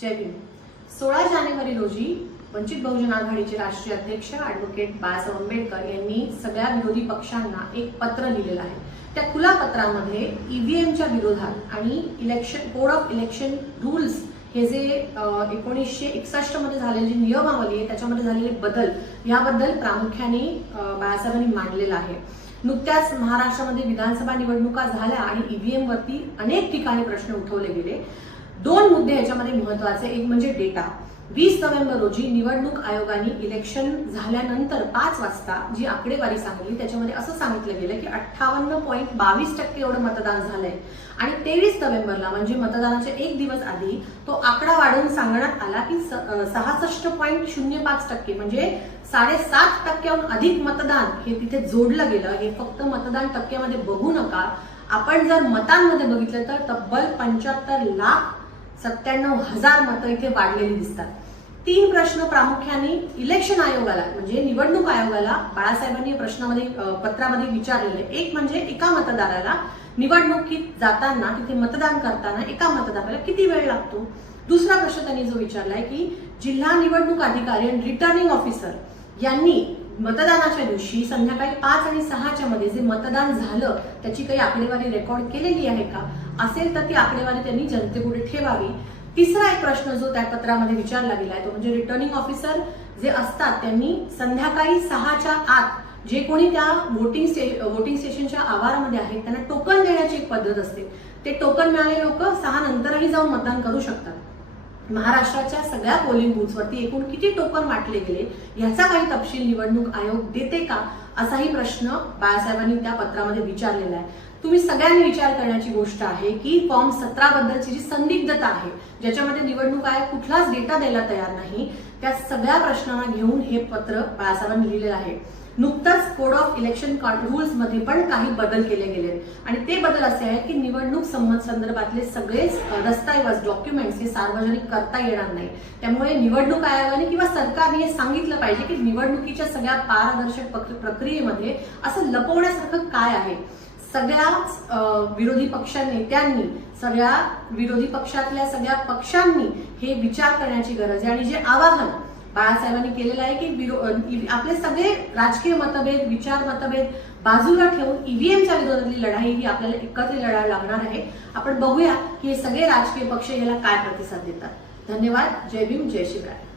जय भीम. सोळा जानेवारी रोजी वंचित बहुजन आघाडीचे राष्ट्रीय अध्यक्ष ऍडव्होकेट बाळासाहेब आंबेडकर यांनी सगळ्या विरोधी पक्षांना एक पत्र लिहिलेलं आहे. त्या खुला पत्रामध्ये ईव्हीएमच्या विरोधात आणि election code of election rules हे जे एकोणीसशे एकसष्टमध्ये झालेली नियमावली आहे त्याच्यामध्ये झालेले बदल याबद्दल प्रामुख्याने बाळासाहेबांनी मांडलेलं आहे. नुकत्याच महाराष्ट्रामध्ये विधानसभा निवडणुका झाल्या आणि ईव्हीएम वरती अनेक ठिकाणी प्रश्न उठवले गेले. दोन मुद्दे याच्यामध्ये महत्त्वाचे. एक म्हणजे डेटा वीस नोव्हेंबर रोजी निवडणूक आयोगाने इलेक्शन झाल्यानंतर पाच वाजता जी आकडेवारी सांगली त्याच्यामध्ये असं सांगितलं गेलं की अठ्ठावन्न पॉईंट बावीस टक्के एवढं मतदान झालंय. आणि तेवीस नोव्हेंबरला म्हणजे मतदानाच्या एक दिवस आधी तो आकडा वाढवून सांगण्यात आला की सहासष्ट पॉईंट शून्य पाच टक्के म्हणजे साडेसात टक्क्याहून अधिक मतदान हे तिथे जोडलं गेलं. हे फक्त मतदान टक्क्यामध्ये बघू नका. आपण जर मतांमध्ये बघितलं तर तब्बल पंच्याहत्तर लाख सत्त्याण्णव हजार मतं इथे वाढलेली दिसतात. तीन प्रश्न प्रामुख्याने इलेक्शन आयोगाला म्हणजे निवडणूक आयोगाला बाळासाहेबांनी प्रश्नामध्ये पत्रामध्ये विचारलेले. एक म्हणजे एका मतदाराला निवडणुकीत जाताना तिथे मतदान करताना एका मतदाराला किती वेळ लागतो? दुसरा प्रश्न त्यांनी जो विचारलाय की जिल्हा निवडणूक अधिकारी आणि रिटर्निंग ऑफिसर यांनी मतदानाच्या दिवशी संध्याकाळी पाच आणि सहाच्या मध्ये जे मतदान झालं त्याची काही आकडेवारी रेकॉर्ड केलेली आहे का? असेल तर ती आकडेवारी त्यांनी जनतेपुढे ठेवावी. तिसरा एक प्रश्न जो त्या पत्रामध्ये विचारला गेला आहे तो म्हणजे रिटर्निंग ऑफिसर जे असतात त्यांनी संध्याकाळी सहाच्या आत जे कोणी त्या वोटिंग स्टे वोटिंग स्टेशनच्या आवारामध्ये आहेत त्यांना टोकन देण्याची एक पद्धत असते. ते टोकन मिळाले लोक सहा नंतरही जाऊन मतदान करू शकतात. महाराष्ट्राच्या सगळ्या पोलिंग बूथवरती एकूण किती टोकन वाटले गेले? याचा काही तपशील निवडणूक आयोग देते का? असाही प्रश्न बाळासाहेबांनी त्या पत्रामध्ये विचारलेला आहे. तुम्ही सगळ्यांनी विचार करण्याची गोष्ट आहे की फॉर्म सतरा बद्दलची जी संदिग्धता आहे ज्याच्यामध्ये निवडणूक आयोग कुठलाच डेटा द्यायला तयार नाही त्या सगळ्या प्रश्नांना घेऊन हे पत्र बाळासाहेबांनी लिहिलेलं आहे. नुकतंच कोड ऑफ इलेक्शन रुल्समध्ये पण काही बदल केले गेले आणि ते बदल असे आहेत की निवडणूक संबंध संदर्भातले सगळेच दस्तऐवज डॉक्युमेंट्स हे सार्वजनिक करता येणार नाही. त्यामुळे निवडणूक आयोगाने किंवा सरकारने हे सांगितलं पाहिजे की निवडणुकीच्या सगळ्या पारदर्शक प्रक्रियेमध्ये असं लपवण्यासारखं काय आहे? सगळ्याच विरोधी पक्ष नेत्यांनी सगळ्या विरोधी पक्षातल्या सगळ्या पक्षांनी हे विचार करण्याची गरज आहे. आणि जे आवाहन बाळासाहेबांनी केलेलं आहे की विरो- आपले सगळे राजकीय मतभेद विचार मतभेद बाजूला ठेवून ईव्हीएमच्या विरोधातली लढाई ही आपल्याला एकत्र लढायला लागणार आहे. आपण बघूया की हे सगळे राजकीय पक्ष याला काय प्रतिसाद देतात. धन्यवाद. जय भीम. जय शिवराय